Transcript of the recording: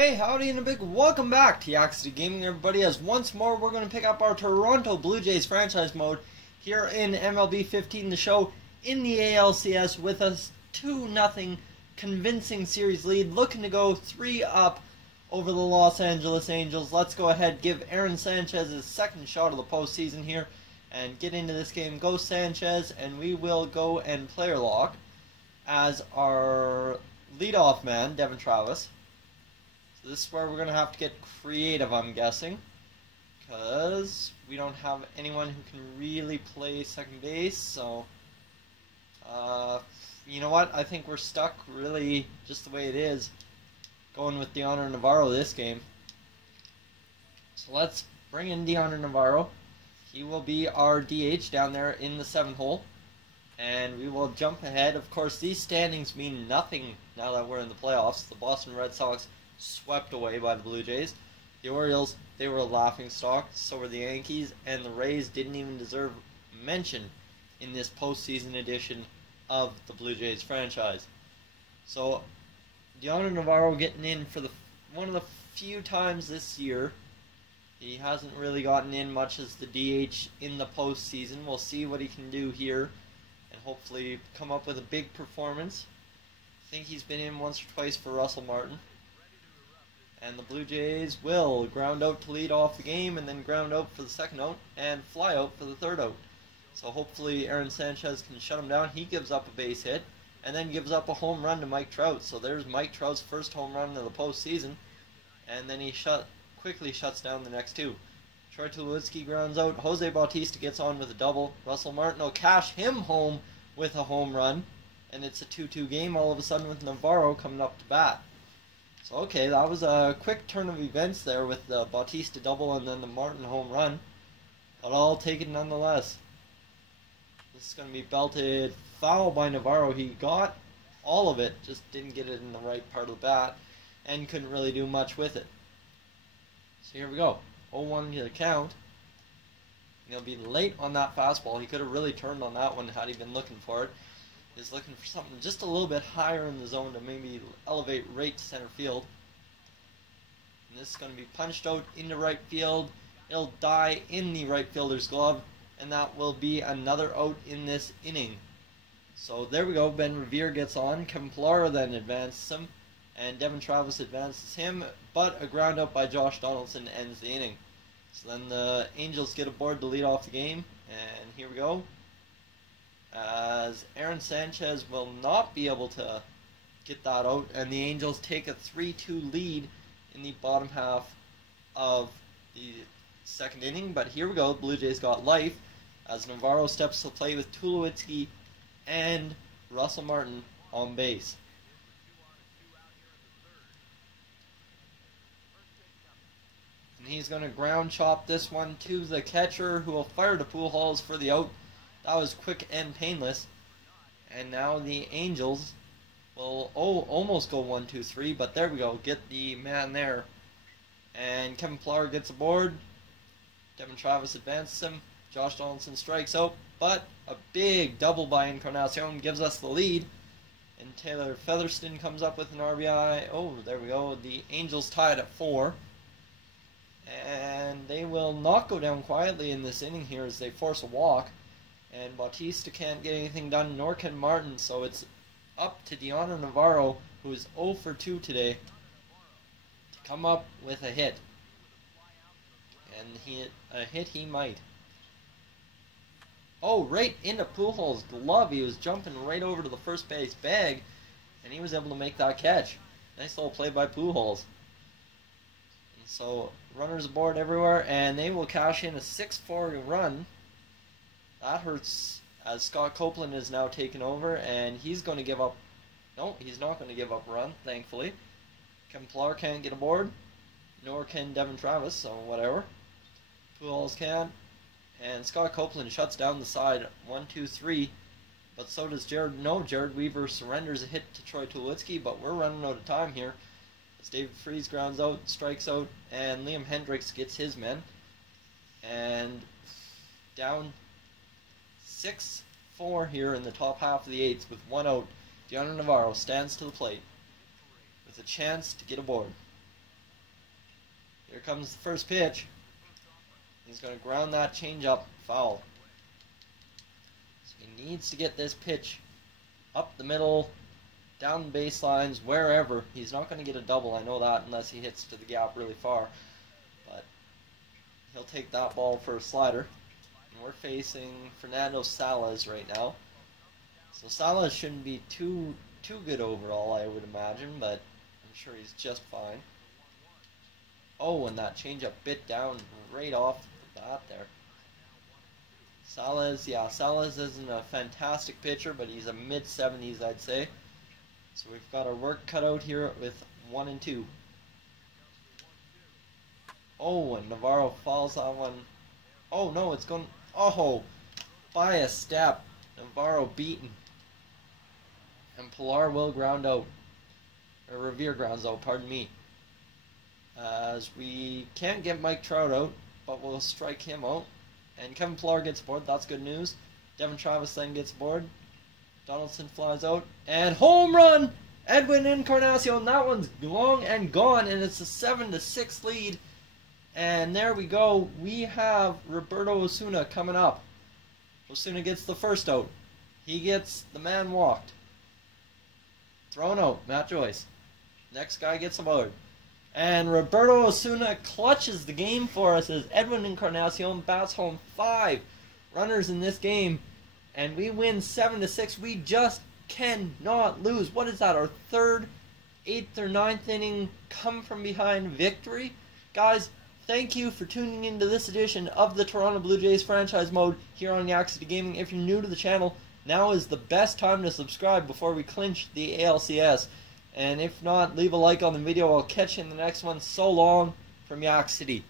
Hey, howdy and a big welcome back to Yaxity Gaming, everybody, as once more we're going to pick up our Toronto Blue Jays franchise mode here in MLB 15, the show in the ALCS with a 2-0 convincing series lead, looking to go 3 up over the Los Angeles Angels. Let's go ahead, give Aaron Sanchez his second shot of the postseason here and get into this game. Go Sanchez, and we will go and player lock as our leadoff man, Devin Travis. So this is where we're going to have to get creative, I'm guessing, because we don't have anyone who can really play second base. So, you know what? I think we're stuck really just the way it is, going with Deoner Navarro this game. So let's bring in Deoner Navarro. He will be our DH down there in the 7th hole. And we will jump ahead. Of course, these standings mean nothing now that we're in the playoffs. The Boston Red Sox swept away by the Blue Jays. The Orioles, they were a laughingstock. So were the Yankees. And the Rays didn't even deserve mention in this postseason edition of the Blue Jays franchise. So, Deoner Navarro getting in for one of the few times this year. He hasn't really gotten in much as the DH in the postseason. We'll see what he can do here and hopefully come up with a big performance. I think he's been in once or twice for Russell Martin. And the Blue Jays will ground out to lead off the game, and then ground out for the second out, and fly out for the third out. So hopefully Aaron Sanchez can shut him down. He gives up a base hit, and then gives up a home run to Mike Trout. So there's Mike Trout's first home run of the postseason, and then he quickly shuts down the next two. Troy Tulowitzki grounds out. Jose Bautista gets on with a double. Russell Martin will cash him home with a home run, and it's a 2-2 game all of a sudden with Navarro coming up to bat. So okay, that was a quick turn of events there with the Bautista double and then the Martin home run, but I'll take it nonetheless. This is going to be belted foul by Navarro. He got all of it, just didn't get it in the right part of the bat and couldn't really do much with it. So here we go, 0-1 to the count. He'll be late on that fastball. He could have really turned on that one had he been looking for it. He's looking for something just a little bit higher in the zone to maybe elevate right to center field. And this is going to be punched out into right field. It'll die in the right fielder's glove, and that will be another out in this inning. So there we go. Ben Revere gets on. Kevin Pillar then advances him, and Devin Travis advances him, but a ground out by Josh Donaldson ends the inning. So then the Angels get aboard to lead off the game, and here we go. As Aaron Sanchez will not be able to get that out, and the Angels take a 3-2 lead in the bottom half of the second inning. But here we go, Blue Jays got life as Navarro steps to the plate with Tulowitzki and Russell Martin on base. And he's going to ground chop this one to the catcher, who will fire to Pujols for the out. That was quick and painless. And now the Angels will almost go 1-2-3, but there we go. Get the man there. And Kevin Pillar gets aboard. Devin Travis advances him. Josh Donaldson strikes out, but a big double by Encarnacion gives us the lead. And Taylor Featherston comes up with an RBI. Oh, there we go. The Angels tied at 4. And they will not go down quietly in this inning here as they force a walk. And Bautista can't get anything done, nor can Martin, so it's up to Deoner Navarro, who is 0 for 2 today, to come up with a hit. And a hit he might. Oh, right into Pujols' glove. He was jumping right over to the first base bag, and he was able to make that catch. Nice little play by Pujols. And so, runners aboard everywhere, and they will cash in a 6-4 run. That hurts as Scott Copeland is now taken over, and he's going to give up. No, he's not going to give up a run, thankfully. Kevin Pillar can't get aboard, nor can Devin Travis, so whatever. Pujols can. And Scott Copeland shuts down the side, 1-2-3. But so does Jared. No, Jared Weaver surrenders a hit to Troy Tulowitzki, but we're running out of time here. As David Freese grounds out, strikes out, and Liam Hendricks gets his men. And down 6-4 here in the top half of the 8th with 1 out. Deoner Navarro stands to the plate with a chance to get aboard. Here comes the first pitch. He's going to ground that changeup foul. So he needs to get this pitch up the middle, down the baselines, wherever. He's not going to get a double, I know that, unless he hits to the gap really far. But he'll take that ball for a slider. And we're facing Fernando Salas right now. So Salas shouldn't be too good overall, I would imagine, but I'm sure he's just fine. Oh, and that changeup bit down right off the bat there. Salas isn't a fantastic pitcher, but he's a mid-70s, I'd say. So we've got our work cut out here with 1 and 2. Oh, and Navarro fouls that one. Oh, no, it's going... Oh, by a step. Navarro beaten. And Pilar will ground out. Or Revere grounds out, pardon me. As we can't get Mike Trout out, but we'll strike him out. And Kevin Pilar gets aboard, that's good news. Devin Travis then gets aboard. Donaldson flies out. And home run! Edwin Encarnacion, that one's long and gone, and it's a 7-6 lead. And there we go, we have Roberto Osuna coming up. Osuna gets the first out. He gets the man walked. Thrown out, Matt Joyce. Next guy gets aboard. And Roberto Osuna clutches the game for us as Edwin Encarnacion bats home 5 runners in this game. And we win 7-6. We just cannot lose. What is that, our 3rd, 8th, or 9th inning come from behind victory? Guys, thank you for tuning into this edition of the Toronto Blue Jays franchise mode here on Yak City Gaming. If you're new to the channel, now is the best time to subscribe before we clinch the ALCS. And if not, leave a like on the video. I'll catch you in the next one. So long from Yak City.